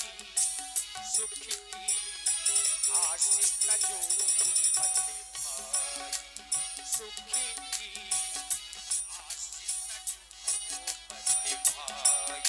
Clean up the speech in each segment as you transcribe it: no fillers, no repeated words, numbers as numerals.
सुख की आशिक जो बड़े भाई, सुख की आशिक जो बड़े भाई।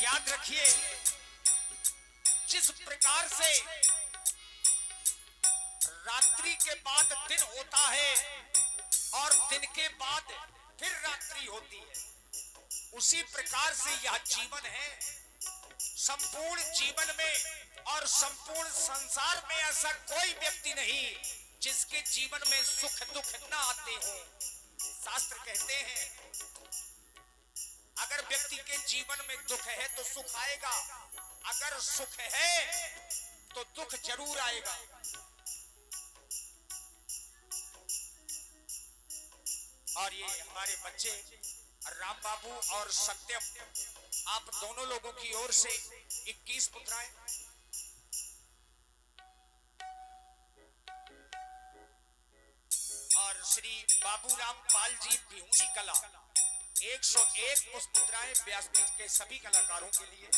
याद रखिए, जिस प्रकार से रात्रि के बाद दिन होता है और दिन के बाद फिर रात्रि होती है, उसी प्रकार से यह जीवन है। संपूर्ण जीवन में और संपूर्ण संसार में ऐसा कोई व्यक्ति नहीं जिसके जीवन में सुख दुख न आते हो। शास्त्र कहते हैं, अगर व्यक्ति के जीवन में दुख है तो सुख आएगा, अगर सुख है तो दुख जरूर आएगा। और ये हमारे बच्चे राम बाबू और सत्यम, आप दोनों लोगों की ओर से 21 मुद्राएं। और श्री बाबूराम पाल जी बिहुनी कला 101 मुद्राएं व्यासपीठ के सभी कलाकारों के लिए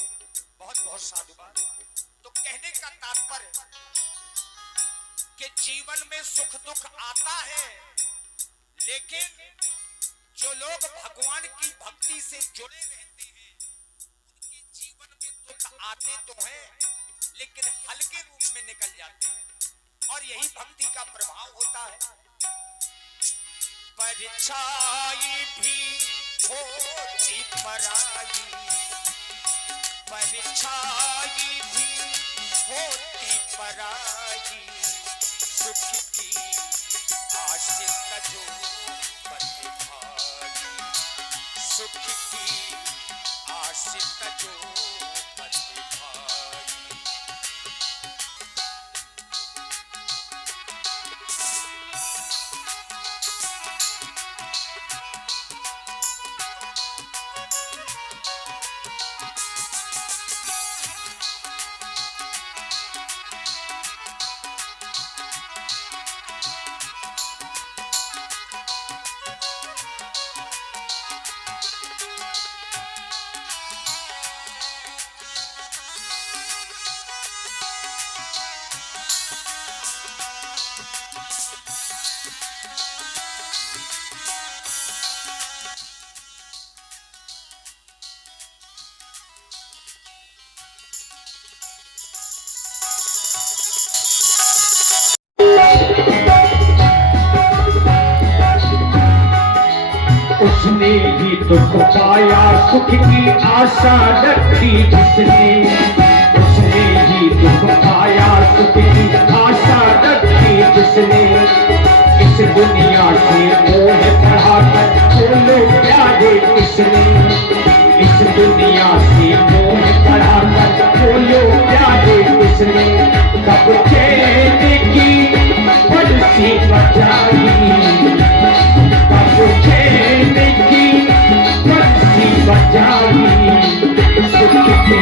बहुत बहुत साधुवाद। तो कहने का तात्पर्य कि जीवन में सुख दुख आता है, लेकिन जो लोग भगवान की भक्ति से जुड़े रहते हैं उनके जीवन में दुख आते तो हैं, लेकिन हल्के रूप में निकल जाते हैं। और यही भक्ति का प्रभाव होता है। परछाई भी होती पराई, परछाई भी होती पराई, सुख की आशिक जो बड़े भाई, सुख की आशिक जो बड़े भाई। उसने ही दुख पाया सुख की आशा रखी जिसने, उसने ही दुख पाया सुख की आशा रखी जिसने, इस दुनिया से मोह बढ़ाकर बोलो प्यारे किसने, इस दुनिया से मोह बढ़ाकर बोलो प्यारे किसने, कब चैन की बरसी बजाई, कब चैन की बरसी बजाई, सुख की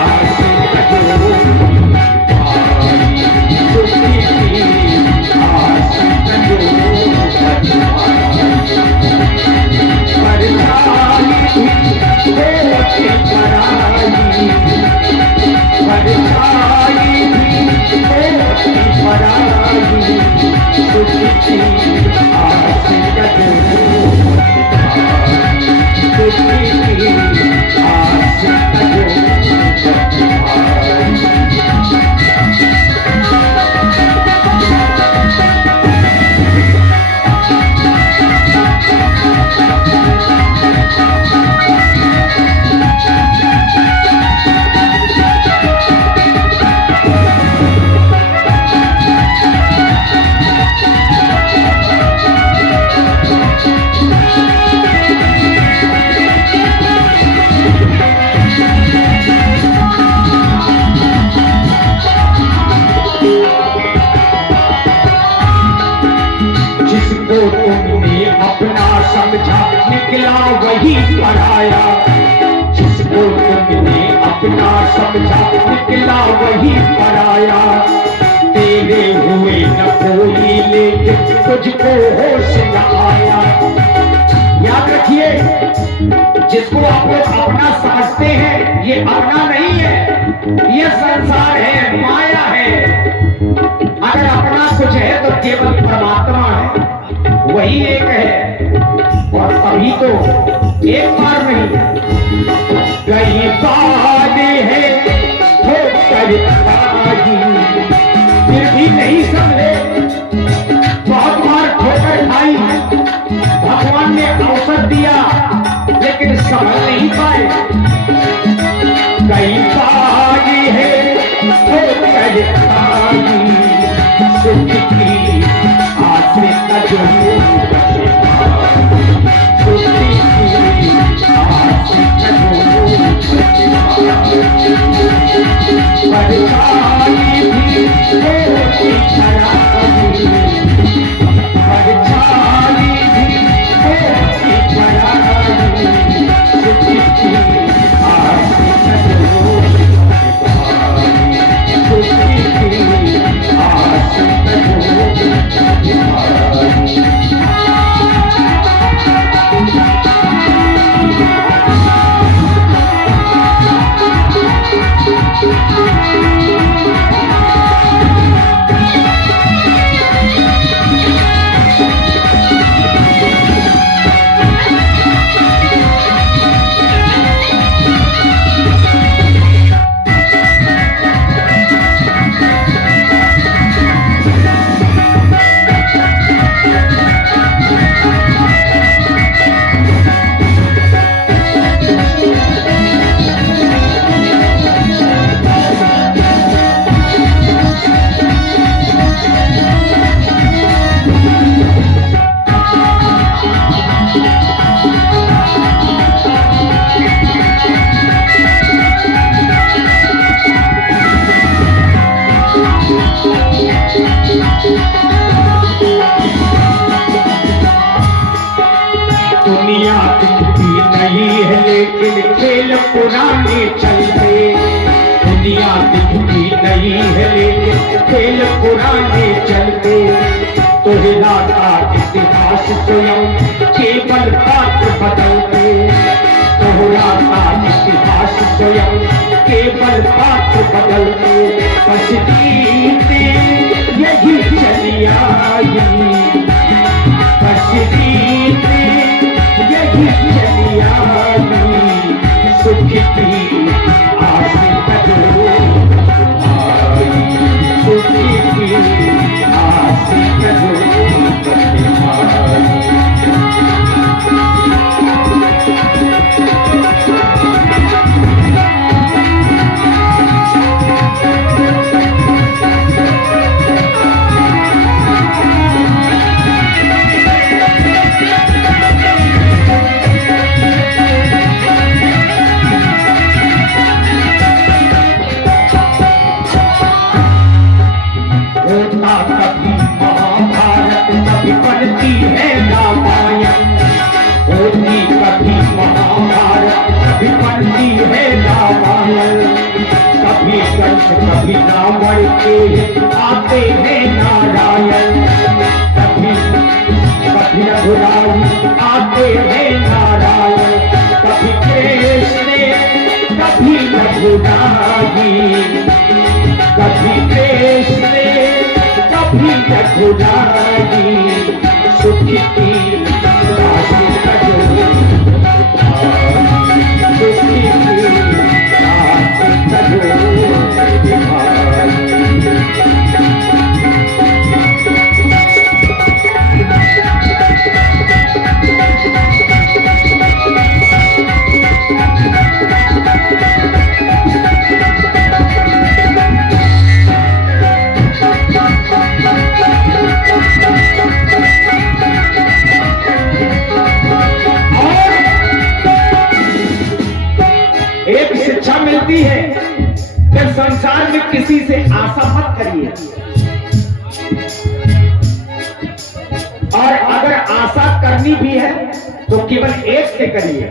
आशिक जो भाई, सुख की आशिक जो बजाई, परछाई भी होती पराई, परछाई भी होती पराई, सुख की आशिक जो भाई, सुख की आशिक जो भाई। समझा निकला वही पराया, तेरे हुए न कोई लेकिन तुझको होश न आया। याद रखिए, जिसको आप लोग अपना समझते हैं ये अपना नहीं है, ये संसार है, माया है। अगर अपना कुछ है तो केवल परमात्मा है, वही एक है। और तभी तो एक बार नहीं कई बार है हो करताजी, फिर भी नहीं समझे। बहुत बार ठोकर खाई, भगवान ने अवसर दिया लेकिन समझ नहीं पाए। कई बार है हो करताजी, सुख की आश्रित जो दुनिया दिखती नहीं है लेकिन खेल पुराने चलते। दुनिया दिखती नहीं है लेकिन खेल पुराने चलते। दोहराता इतिहास स्वयं केवल पात्र बदलते। दोहराता इतिहास स्वयं केवल पात्र बदलते। बसती यही चली आई, बसती यही चली आई, सुख की आस जो आई, सुख की आस जो आई। कभी महाभारत कभी बनती है रामायण, होती कभी महाभारत कभी बनती है रामायण। कभी कंस कभी रावण के आते हैं नारायण, कभी कभी रघुराई आते हैं नारायण। कभी कृष्ण कभी रघुराई, कभी कृष्ण कभी रघुराई, सुख की आस जो आई, सुख की आस जो आई। मिलती है कि संसार में किसी से आशा मत करिए, और अगर आशा करनी भी है तो केवल एक से करिए,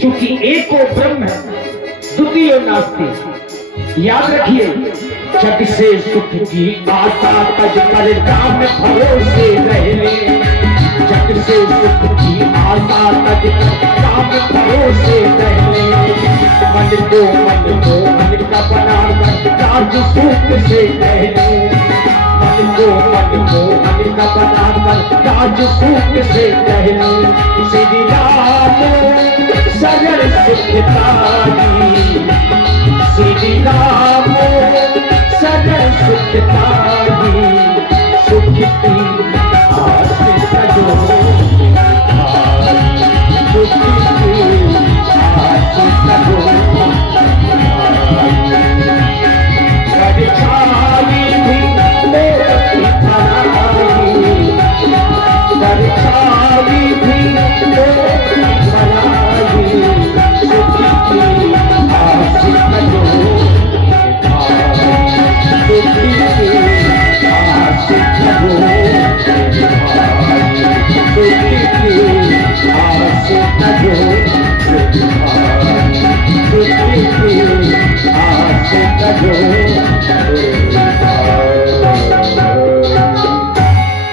क्योंकि एक को ब्रह्म है, द्वितीय नास्ति। याद रखिए, जग से सुख की आशा तज कर राम भरोसे रहने, जग से सुख की आशा तज कर राम भरोसे रहने, मन को मन का बना कर राज सुख से रहने, मन को मन का बना कर राज सुख से रहने। श्री राम सरल सुखताई, श्री राम सरल सुखताई।